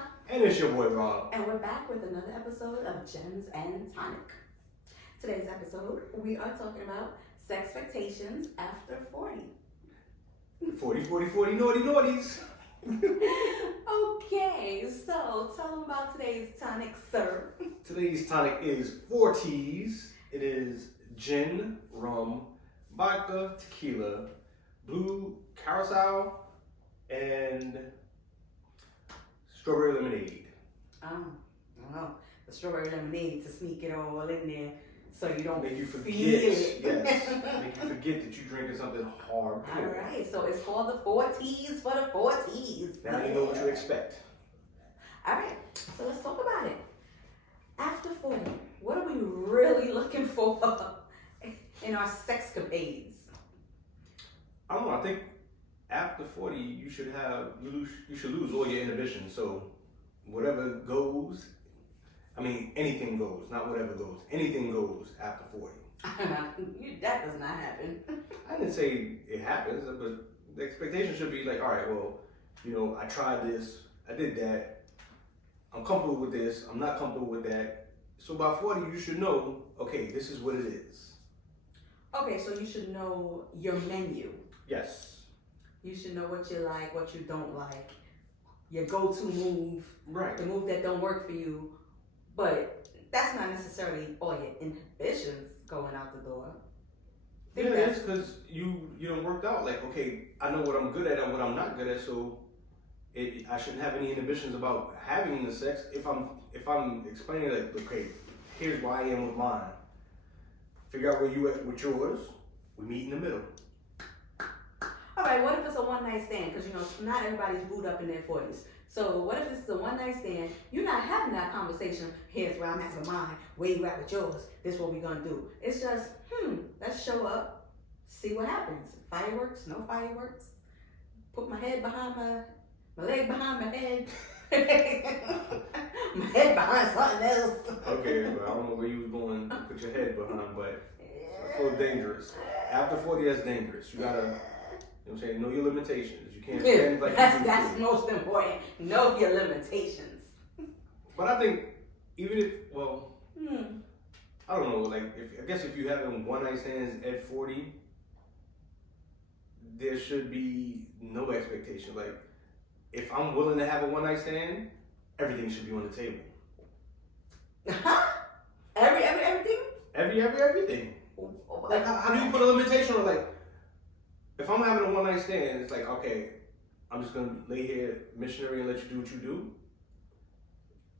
Stinga. And it's your boy Rob. And we're back with another episode of Gems and Tonic. Today's episode, we are talking about Sexpectations after 40. 40, 40, 40, naughty naughties. Okay, so tell them about today's tonic, sir. Today's tonic is 4 T's. It is gin, rum, vodka, tequila, blue carousel, and strawberry lemonade. Well, the strawberry lemonade to sneak it all in there so you don't Make you forget. feel it. Yes. Make you forget that you're drinking something hard. All right, so it's called the 4 T's for the 4 T's. Now you know what you expect. All right, so let's talk about it. After 40, what are we really looking for in our sexcapades? I don't know. I think after 40, you should lose all your inhibitions. So whatever goes, I mean, anything goes, not whatever goes. Anything goes after 40. That does not happen. I didn't say it happens, but the expectation should be like, all right, well, you know, I tried this, I did that, I'm comfortable with this, I'm not comfortable with that. So by 40, you should know, okay, this is what it is. Okay, so you should know your menu. Yes. You should know what you like, what you don't like, your go-to move, Right. the move that don't work for you. But that's not necessarily all your inhibitions going out the door. Yeah, it is because you done worked out. Like, okay, I know what I'm good at and what I'm not good at, so I shouldn't have any inhibitions about having the sex. If I'm explaining like, okay, here's why I am with mine. Figure out where you at with yours. We meet in the middle. All right, what if it's a one-night stand? Because, you know, not everybody's booed up in their 40s. So what if this is a one-night stand? You're not having that conversation. Here's where I'm at with mine. Where you at with yours? This is what we're going to do. It's just, let's show up, see what happens. Fireworks, no fireworks. Put my head behind my leg behind my head. My head behind something else. Okay, but I don't know where you was going to put your head behind, but it's a little dangerous. After 40, that's dangerous. You gotta, you know what I'm saying, know your limitations. You can't spend like that's most important. Know your limitations. But I think even if, well, I don't know, like I guess if you're having one night stands at 40, there should be no expectation. Like if I'm willing to have a one night stand, everything should be on the table. Everything? Everything. Like how do you put a limitation on like if I'm having a one night stand, it's like, okay, I'm just gonna lay here missionary and let you do what you do.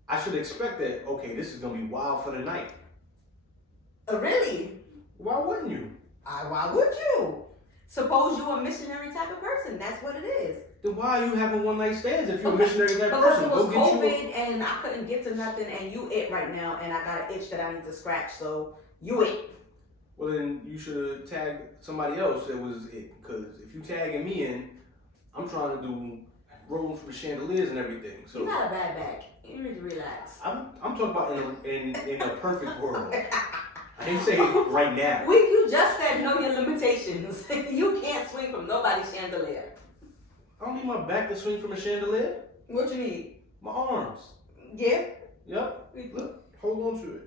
I should expect that, okay, this is gonna be wild for the night. Really? Why wouldn't you? Why would you? Suppose you're a missionary type of person. That's what it is. Then why are you having one night stands if you're a missionary type because person? Because it was COVID and I couldn't get to nothing and you it right now and I got an itch that I need to scratch, so you it. Well, then you should tag somebody else that was it. Because if you tagging me in, I'm trying to do rolling from the chandeliers and everything. So you got a bad back. You need to relax. I'm talking about in a perfect world. I didn't say right now. You just said know your limitations. You can't swing from nobody's chandelier. I don't need my back to swing from a chandelier. What you need? My arms. Yeah? Yep. Look, hold on to it.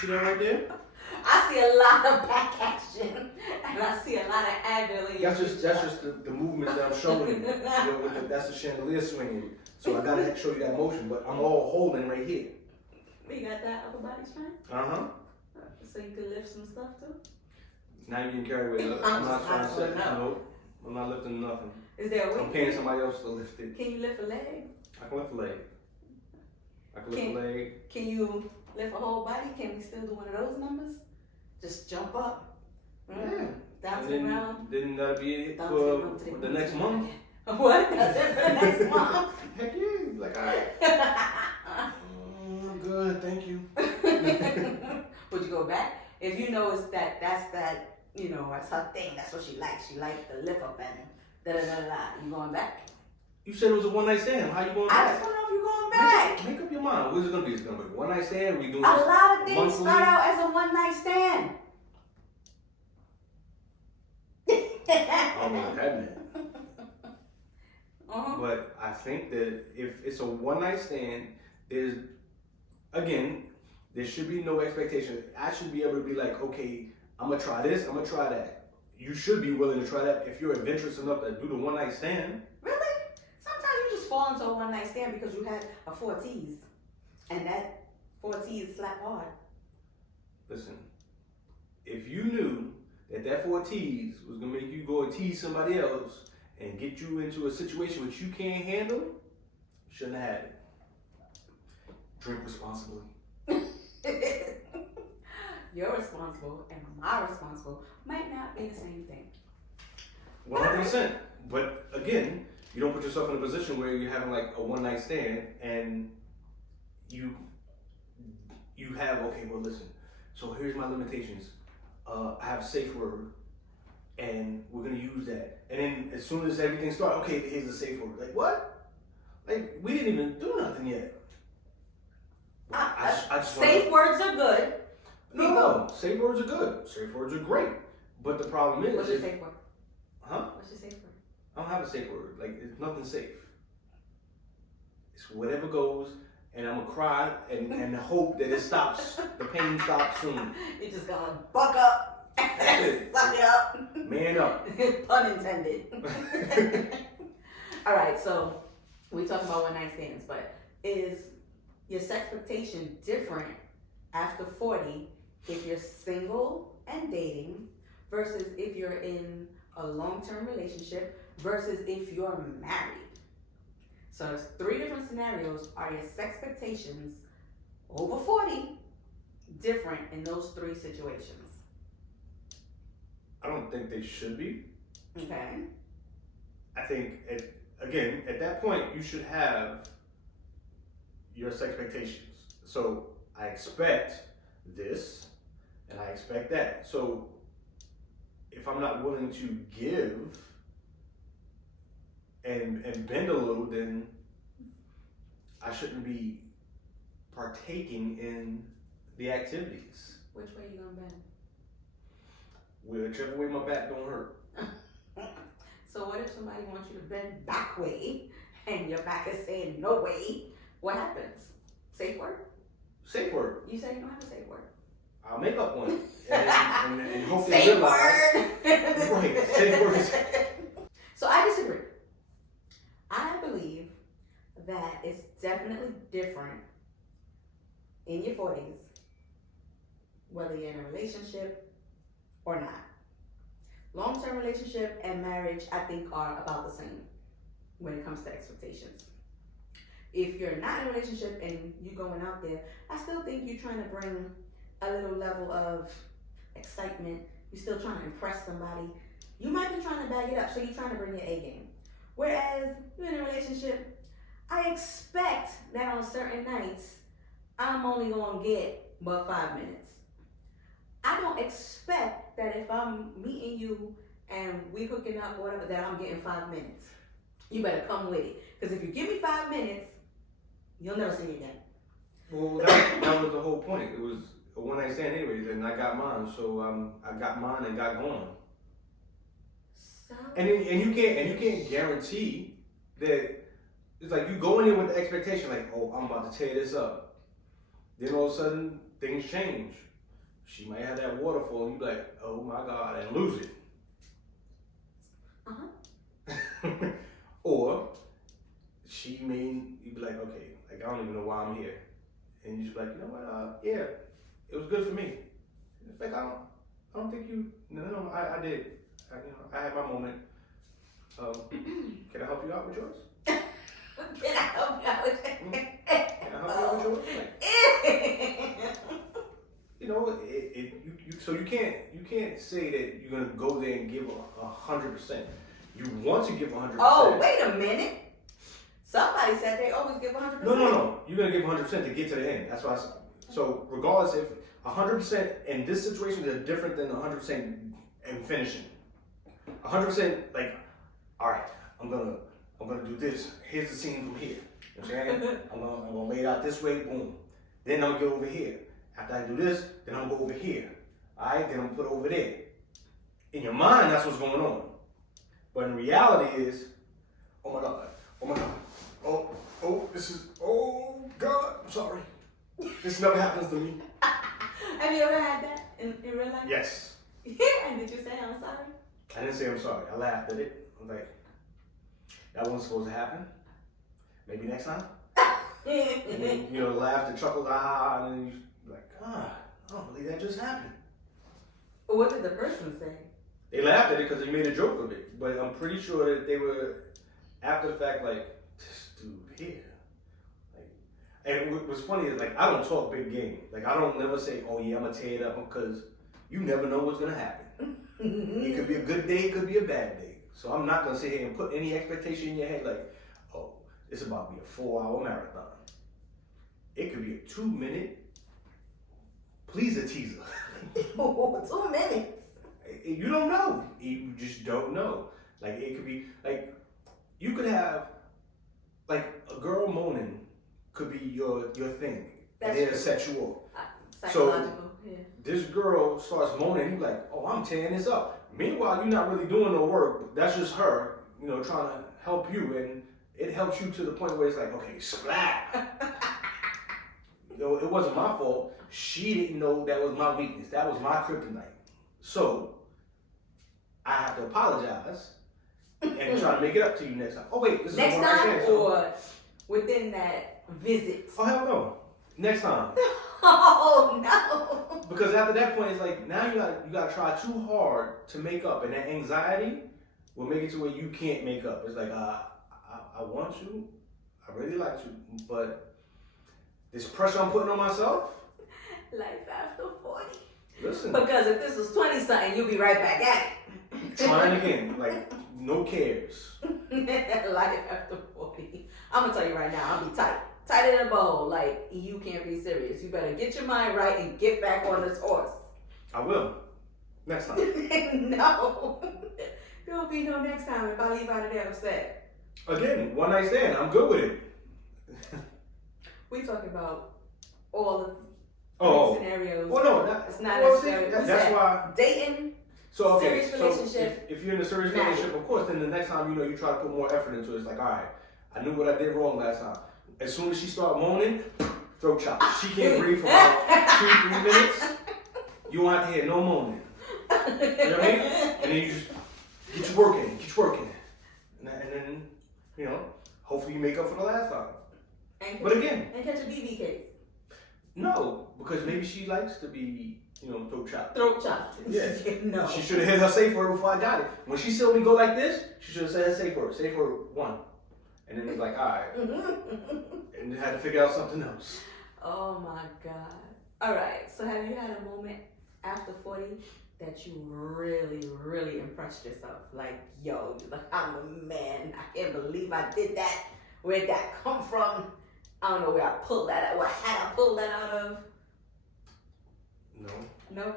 See that right there? I see a lot of back action, and I see a lot of agility. That's just the movement that I'm showing you. That's the chandelier swinging. So I gotta show you that motion, but I'm all holding right here. You got that upper body strength? So you can lift some stuff too? Now you're getting carried away. I'm not trying to say no. I'm not lifting nothing. Is there a weight? I'm paying somebody else to lift it. Can you lift a leg? I can lift a leg. I can lift a leg. Can you lift a whole body? Can we still do one of those numbers? Just jump up. Yeah. Down to the ground. Then that'll be it for the next month. What? That's it for the next month? Heck yeah. Like, all right. I'm good, thank you. Would you go back? If you know it's that's that, you know, that's her thing. That's what she likes. She likes the lift up and da-da-da-da. You going back? You said it was a one night stand. How you going back? I just want to know if you're going back. Make up your mind. What is it going to be? Is it going to be one night stand? Are we doing a lot of things monthly? start out as a one night stand. I don't know what that meant. But I think that if it's a one night stand, there should be no expectation. I should be able to be like, okay, I'm gonna try this, I'm gonna try that. You should be willing to try that if you're adventurous enough to do the one night stand. Really? Sometimes you just fall into a one night stand because you had a 4 T's. And that 4 T's slap hard. Listen, if you knew that 4 T's was gonna make you go and tease somebody else and get you into a situation which you can't handle, you shouldn't have had it. Drink responsibly. You're responsible and my responsible might not be the same thing. 100%. But again, you don't put yourself in a position where you're having like a one night stand and you have, okay, well listen, so here's my limitations. I have a safe word and we're gonna use that. And then as soon as everything starts, okay, here's the safe word. Like what? Like we didn't even do nothing yet. Safe words are good. No, safe words are good. Safe words are great. But the problem is... What's your safe word? Huh? What's your safe word? I don't have a safe word. Like, it's nothing safe. It's whatever goes, and I'm going to cry and hope that it stops. The pain stops soon. You're just going to buck up. That's it. Suck it up. Man up. Pun intended. All right, so we talk about one night stands, but is your sexpectation different after 40 if you're single and dating versus if you're in a long-term relationship versus if you're married? So there's 3 different scenarios. Are your sexpectations over 40 different in those 3 situations? I don't think they should be. Okay. I think, at that point, you should have your sexpectations. So I expect this and I expect that. So if I'm not willing to give and bend a little, then I shouldn't be partaking in the activities. Which way you gonna bend? Whichever way my back don't hurt. So what if somebody wants you to bend back way and your back is saying no way? What happens? Safe word? Safe word. You say you don't have a safe word. I'll make up one. And hope they Safe realize. word. Right. Safe words. So I disagree. I believe that it's definitely different in your 40s, whether you're in a relationship or not. Long-term relationship and marriage, I think, are about the same when it comes to expectations. If you're not in a relationship and you're going out there, I still think you're trying to bring a little level of excitement. You're still trying to impress somebody. You might be trying to bag it up, so you're trying to bring your A game. Whereas you're in a relationship, I expect that on certain nights, I'm only going to get but 5 minutes. I don't expect that if I'm meeting you and we hooking up or whatever, that I'm getting 5 minutes. You better come with it. Because if you give me 5 minutes, you'll never see me again. Well, that was the whole point. It was a one night stand anyways, and I got mine. So I got mine and got going. So And you can't guarantee that. It's like you go in there with the expectation, like, oh, I'm about to tear this up. Then all of a sudden things change. She might have that waterfall, and you be like, oh my God, and lose it. Or she may you be like, okay, like I don't even know why I'm here, and you just be like, you know what? Yeah, it was good for me. It's like I don't think you. No, I did. I had my moment. Can I help you out with yours? Can I help you out with that? Can I help you out with yours? Like, you know, so you can't say that you're gonna go there and give 100%. You want to give 100%. Oh, wait a minute. Somebody said they always give 100%. No. You're gonna give 100% to get to the end. That's why I said. So regardless, if 100% in this situation is different than 100% in finishing. 100%, like, all right, I'm gonna do this. Here's the scene from here. You know what I'm saying? I'm gonna lay it out this way. Boom. Then I'm gonna get over here. After I do this, then I'm gonna go over here. All right, then I'm gonna put it over there. In your mind, that's what's going on. But in reality is, oh my God, Oh my God. Oh God, I'm sorry. This never happens to me. Have you ever had that in real life? Yes. Yeah, and did you say I'm sorry? I didn't say I'm sorry. I laughed at it. I was like, that wasn't supposed to happen. Maybe next time. And then, laughed and chuckled, and then you're like, God, I don't believe that just happened. What did the person say? They laughed at it because they made a joke of it. But I'm pretty sure that they were, after the fact, like, this dude here. And what's funny is, like, I don't talk big game. Like, I don't never say, oh, yeah, I'm going to tear it up, because you never know what's going to happen. It could be a good day, it could be a bad day. So I'm not going to sit here and put any expectation in your head, like, oh, it's about to be a 4-hour marathon. It could be a 2-minute pleaser teaser. 2 minutes? You don't know. You just don't know. Like, it could be, like, you could have, like, a girl moaning could be your thing. That's and it'll set you off. Psychological, yeah. This girl starts moaning, you're like, oh, I'm tearing this up. Meanwhile, you're not really doing no work. That's just her, trying to help you. And it helps you to the point where it's like, okay, splat. It wasn't my fault. She didn't know that was my weakness. That was my kryptonite. So, I have to apologize and try to make it up to you next time. Oh, wait, this is next one time I said, or within that visit? Oh, hell no. Next time. Oh, no. Because after that point, it's like, now you gotta try too hard to make up. And that anxiety will make it to where you can't make up. It's like, I want you. I really like you. But this pressure I'm putting on myself. Life after 40. Listen. Because if this was 20-something, you'll be right back at it. Trying again. Like, no cares. Life after 40. I'm going to tell you right now, I'll be tight. Tight in a bowl. Like, you can't be serious. You better get your mind right and get back on this horse. I will. Next time. No. There'll be no next time if I leave out of there upset. Again, one night stand. I'm good with it. We talking about all the scenarios. Well, no, it's not necessarily. That's why dating. So okay, serious relationship. If you're in a serious relationship, of course, then the next time you try to put more effort into it. It's like, all right, I knew what I did wrong last time. As soon as she started moaning, throat chop. She can't breathe for about 2-3 minutes. You won't have to hear no moaning. You know what I mean? And then you just get your work in, and then hopefully you make up for the last time. But again, and catch a BB case. No, because maybe she likes to be, throat chopped. Throat chopped. Yeah. No. She should have hit her safe word before I got it. When she saw me go like this, she should have said her safe word. Safe word 1. And then it was like, all right. And had to figure out something else. Oh my God. All right. So have you had a moment after 40 that you really, really impressed yourself? Like, yo, I'm a man. I can't believe I did that. Where'd that come from? I don't know where I pulled that out. What had I pulled that out of? No. No?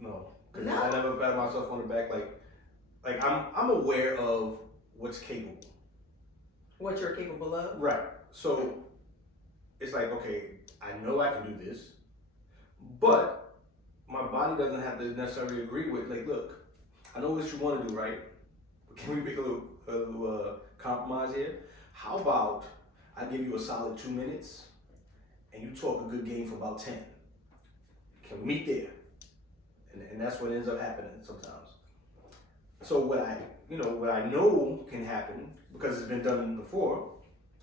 No. Because No? I never pat myself on the back. Like I'm aware of what's capable. What you're capable of? Right. So it's like, okay, I know I can do this, but my body doesn't have to necessarily agree with, like, look, I know what you want to do, right? But can we make a little compromise here? How about I give you a solid 2 minutes and you talk a good game for about 10? Can we meet there? And that's what ends up happening sometimes. So what I know can happen, because it's been done before,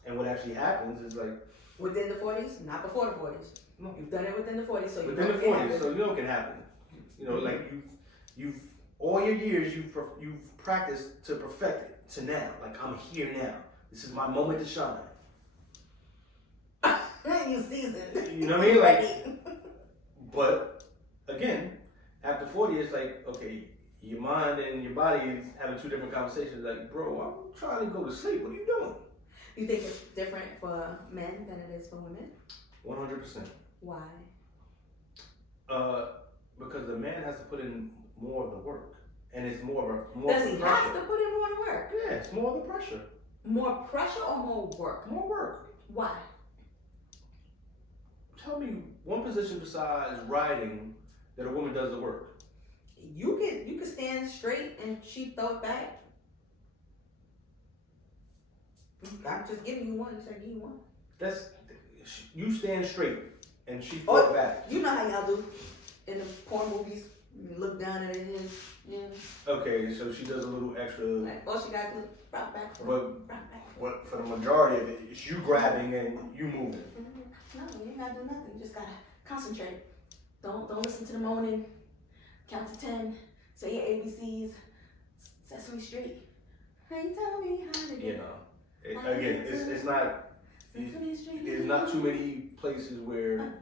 and what actually happens is like, within the 40s, not before the 40s. No. You've done it within the 40s, so you within know the it can 40s, happen. so you know it can happen. Like you've all your years you've practiced to perfect it to now. Like, I'm here now. This is my moment to shine. You seasoned. You know what I mean? Like, Ready. but again, after 40, it's like, okay, your mind and your body is having 2 different conversations. Like, bro, I'm trying to go to sleep. What are you doing? You think it's different for men than it is for women? 100%. Why? Because the man has to put in more of the work, and it's more Does of he the have pressure. to put in more work? Yeah, it's more of the pressure. More pressure or more work? More work. Why? Tell me one position besides riding that a woman does the work. You could stand straight and she throw it back. I'm just giving you one. You said give you one. That's you stand straight and she fall back. You know how y'all do in the porn movies. You look down at it. Yeah. Okay, so she does a little extra. Like, all she got to do is rock back. But for the majority of it, it's you grabbing and you moving. No, you ain't gotta do nothing. You just gotta concentrate. Don't listen to the moaning. Count to 10. Say your ABCs. Sesame Street. Hey, tell me how to get. Again, it's not. There's not too many places where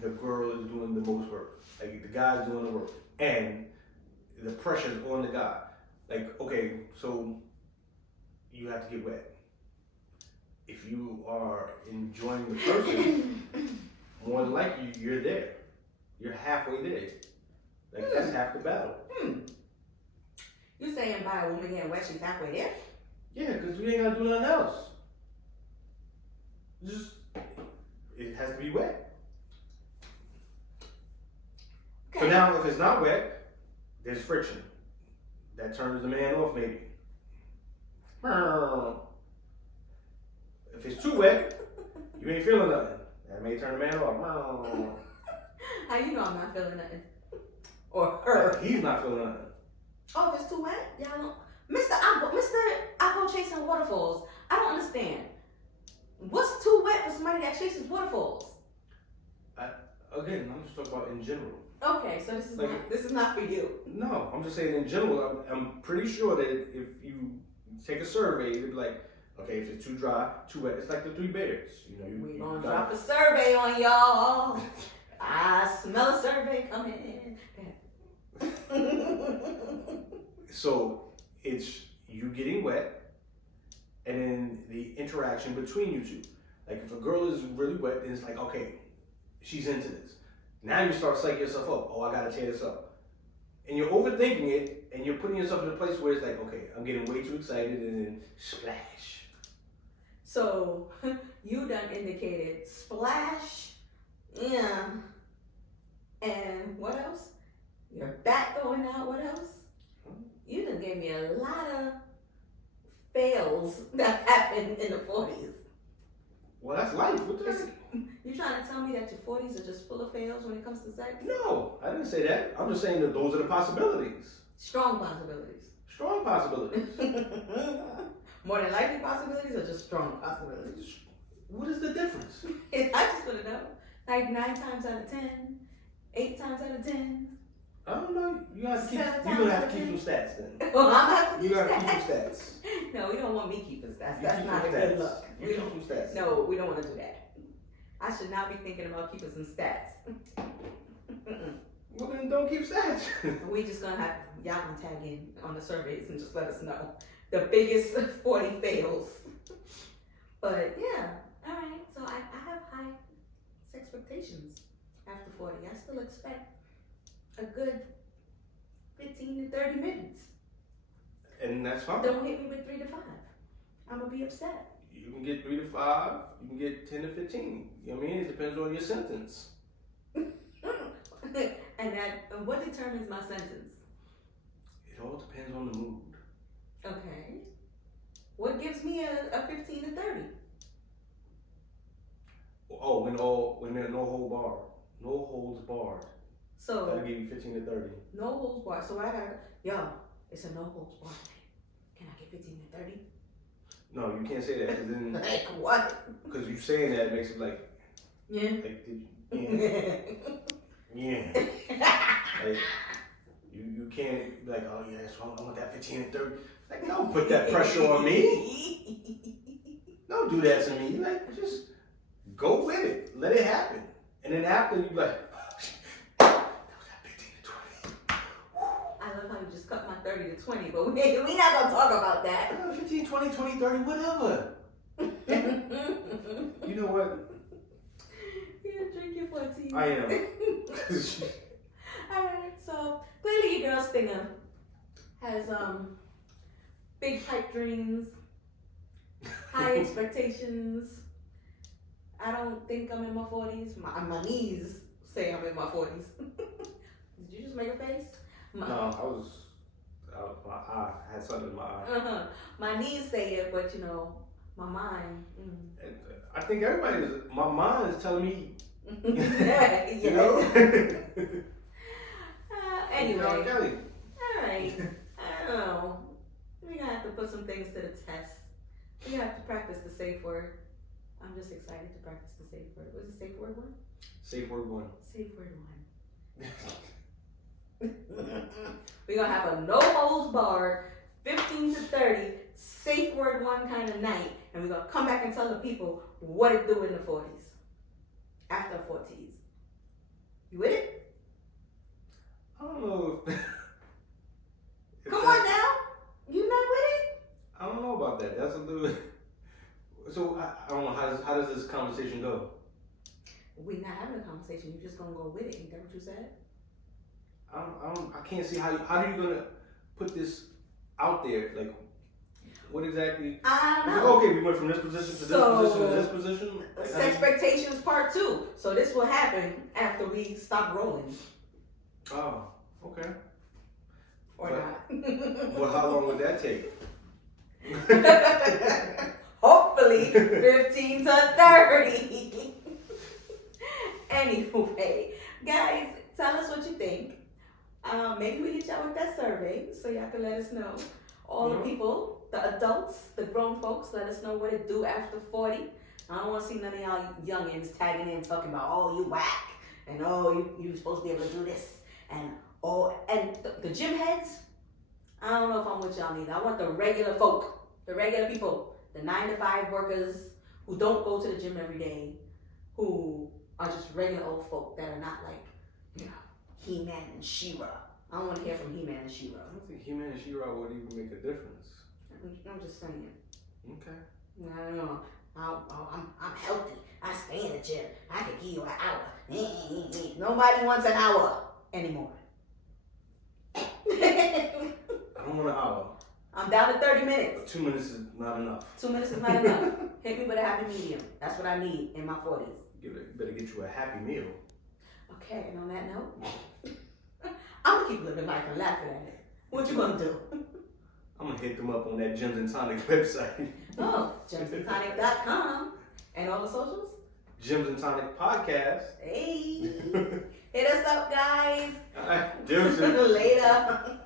the girl is doing the most work. Like the guy's doing the work, and the pressure's on the guy. Like, okay, so you have to get wet. If you are enjoying the person, more than likely you're there. You're halfway there. Like that's half the battle. You saying by a woman getting wet, she's halfway there? Yeah, because you ain't gotta do nothing else. Just it has to be wet. Okay. So now, if it's not wet, there's friction. That turns the man off, maybe. If it's too wet, you ain't feeling nothing. That may turn the man off. How you know I'm not feeling nothing? Or her? He's not feeling nothing. Oh, if it's too wet, y'all don't. Mr. I go chasing waterfalls. I don't understand. What's too wet for somebody that chases waterfalls? Again, I'm just talking about in general. Okay, so this is not for you. No, I'm just saying in general. I'm pretty sure that if you take a survey, it'd be like, okay, if it's too dry, too wet, it's like the 3 bears. We gonna drop a survey on y'all. I smell a survey coming. So it's you getting wet, and then the interaction between you two. Like if a girl is really wet, then it's like, okay, she's into this. Now you start psyching yourself up. Oh, I gotta tear this up. And you're overthinking it, and you're putting yourself in a place where it's like, okay, I'm getting way too excited, and then splash. So you done indicated splash, yeah. And what else? Your back going out, what else? You done gave me a lot of fails that happened in the 40s. Well, that's life. What the heck? You trying to tell me that your 40s are just full of fails when it comes to sex? No, I didn't say that. I'm just saying that those are the possibilities. Strong possibilities. Strong possibilities. More than likely possibilities or just strong possibilities? What is the difference? I just want to know. Like 9 times out of 10, 8 times out of 10. I don't know. You're gonna have to keep some stats then. Well, I'm gonna have to keep some stats. No, we don't want me keeping stats. You That's keep not a some good stats. look. You keep some stats. No, we don't want to do that. I should not be thinking about keeping some stats. Well, then don't keep stats. We just gonna have y'all can tag in on the surveys and just let us know the biggest 40 fails. But yeah, all right. So I have high expectations after 40. I still expect a good 15 to 30 minutes. And that's fine. Don't hit me with 3 to 5. I'm gonna be upset. You can get 3 to 5. You can get 10 to 15. You know what I mean? It depends on your sentence. And what determines my sentence? It all depends on the mood. Okay. What gives me a 15 to 30? Oh, when there's no holds barred. So That'll give you 15 to 30. no holds barred. So I gotta it's a no holds barred. Can I get 15 to 30? No, you can't say that because then Like what? because you saying that makes it like Yeah. Yeah. Like you can't be like, oh yeah, so I want that 15 and 30. Like, don't put that pressure on me. Don't do that to me. Like, just go with it. Let it happen. And then after you like, that was that 15 to 20. I love how you just cut my 30 to 20, but we not gonna talk about that. 15, 20, 20, 30, whatever. You know what? Yeah, drink your 14. I am. Alright, so clearly your girl Stinga has big pipe dreams, high expectations. I don't think I'm in my 40s. My knees say I'm in my 40s. Did you just make a face? No, I had something in my eye. My knees say it, but My mind. I think my mind is telling me, Yeah. you know? Anyway. John Kelly. Alright. I don't know. We're gonna have to put some things to the test. We're gonna have to practice the safe word. I'm just excited to practice the safe word. What's the safe word one? Safe word one. Safe word one. We're gonna have a no holds barred 15 to 30 safe word one kind of night, and we're gonna come back and tell the people what it do in the 40s. After 40s. You with it? I don't know if Come on now. You not with it? I don't know about that. That's a little. So I don't know how does this conversation go? We're not having a conversation. You're just gonna go with it. Ain't that what you said? I can't see how are you gonna put this out there? Like, what exactly? I don't Like, know. okay, we went from this position to this position to this position. Like, Sexpectations part 2. So this will happen after we stop rolling. Oh, okay. Or not. Well, how long would that take? Hopefully 15 to 30. Anyway, guys, tell us what you think. Maybe we hit y'all with that survey so y'all can let us know. All the people, the adults, the grown folks, let us know what it do after 40. I don't want to see none of y'all youngins tagging in talking about, oh, you whack, and oh, you supposed to be able to do this, and the gym heads. I don't know if I'm with y'all either. I want the regular folk, the regular people, the 9 to 5 workers who don't go to the gym every day, who are just regular old folk that are not like, He-Man and She-Ra. I don't want to hear from He-Man and She-Ra. I don't think He-Man and She-Ra would even make a difference. I'm just saying. Okay. I don't know. I'm healthy. I stay in the gym. I could give you an hour. Nobody wants an hour anymore. I don't want an hour. I'm down to 30 minutes. But 2 minutes is not enough. 2 minutes is not enough. Hit me with a happy medium. That's what I need in my 40s. You better get you a happy meal. Okay, and on that note, I'm gonna keep living life and laughing at it. What you gonna do? I'm gonna hit them up on that Gems and Tonic website. Oh, GEMS&TONIC.com. And all the socials? Gems and Tonic podcast. Hey, hit us up, guys. All right, Gems. Later.